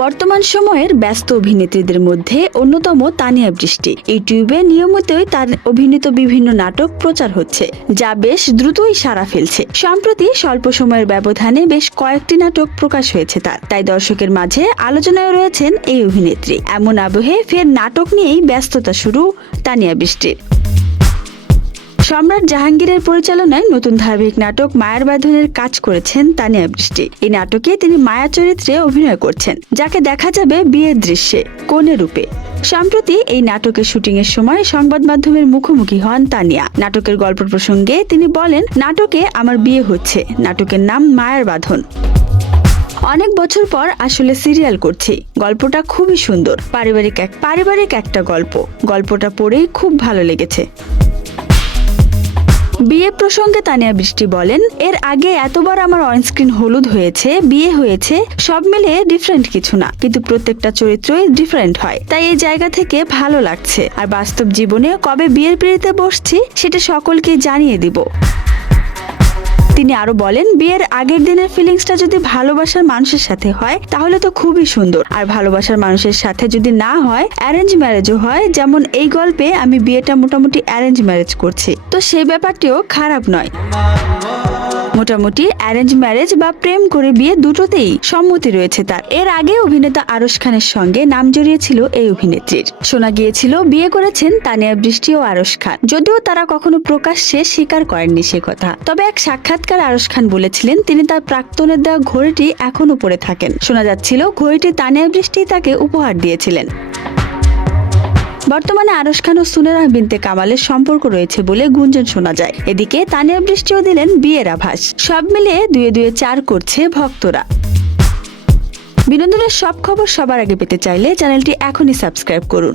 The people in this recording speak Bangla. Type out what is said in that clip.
বর্তমান সময়ের ব্যস্ত অভিনেত্রীদের মধ্যে অন্যতম তানিয়া বৃষ্টি। ইউটিউবে নিয়মিতই তার অভিনীত বিভিন্ন নাটক প্রচার হচ্ছে, যা বেশ দ্রুতই সাড়া ফেলছে। সম্প্রতি স্বল্প সময়ের ব্যবধানে বেশ কয়েকটি নাটক প্রকাশ হয়েছে তার। তাই দর্শকের মাঝে আলোচনায় রয়েছেন এই অভিনেত্রী। এমন আবহে ফের নাটক নিয়েই ব্যস্ততা শুরু তানিয়া বৃষ্টির। সম্রাট জাহাঙ্গীরের পরিচালনায় নতুন ধারাবাহিক নাটক মায়ার বাঁধনের কাজ করেছেন তানিয়া বৃষ্টি এই নাটকে তিনি মায়া চরিত্রে অভিনয় করছেন, যাকে দেখা যাবে বিয়ের দৃশ্যে কোনে রূপে। সম্প্রতি এই নাটকের শুটিং এর সময় সংবাদ মাধ্যমের মুখোমুখি হন তানিয়া। নাটকের গল্প প্রসঙ্গে তিনি বলেন, নাটকে আমার বিয়ে হচ্ছে। নাটকের নাম মায়ার বাঁধন। অনেক বছর পর আসলে সিরিয়াল করছি। গল্পটা খুবই সুন্দর। পারিবারিক এক, পারিবারিক একটা গল্প। গল্পটা পড়েই খুব ভালো লেগেছে। বিয়ে প্রসঙ্গে তানিয়া বৃষ্টি বলেন, এর আগে এতবার আমার অনস্ক্রিন হলুদ হয়েছে, বিয়ে হয়েছে, সব মিলে ডিফারেন্ট কিছু না। কিন্তু প্রত্যেকটা চরিত্রই ডিফারেন্ট হয়। তাই এই জায়গা থেকে ভালো লাগছে। আর বাস্তব জীবনে কবে বিয়ের পিড়িতে বসছি, সেটা সকলকে জানিয়ে দিব। তিনি আরও বলেন, বিয়ের আগের দিনের ফিলিংসটা যদি ভালোবাসার মানুষের সাথে হয়, তাহলে তো খুবই সুন্দর। আর ভালোবাসার মানুষের সাথে যদি না হয় অ্যারেঞ্জ ম্যারেজও হয়। যেমন এই গল্পে আমি বিয়েটা মোটামুটি অ্যারেঞ্জ ম্যারেজ করছি। তো সেই ব্যাপারটিও খারাপ নয়। মোটামুটি অ্যারেঞ্জ ম্যারেজ বা প্রেম করে বিয়ে দুটোতেই সম্মতি রয়েছে তার। এর আগে অভিনেতা আরশ খানের সঙ্গে নাম জড়িয়েছিল এই অভিনেত্রীর। শোনা গিয়েছিল, বিয়ে করেছেন তানিয়া বৃষ্টি ও আরশ খান। যদিও তারা কখনো প্রকাশ্যে স্বীকার করেননি সে কথা। তবে এক সাক্ষাৎকার আরশ খান বলেছিলেন, তিনি তার প্রাক্তনের দেওয়া ঘড়িটি এখনও পরে থাকেন। শোনা যাচ্ছিল, ঘড়িটি তানিয়া বৃষ্টি তাকে উপহার দিয়েছিলেন। বর্তমানে আরশ খান ও সুনের বিনতে কামালের সম্পর্ক রয়েছে বলে গুঞ্জন শোনা যায়। এদিকে তানিয়া বৃষ্টিও দিলেন বিয়ের আভাস। সব মিলিয়ে দুয়ে দুয়ে চার করছে ভক্তরা। বিনোদনের সব খবর সবার আগে পেতে চাইলে চ্যানেলটি এখনই সাবস্ক্রাইব করুন.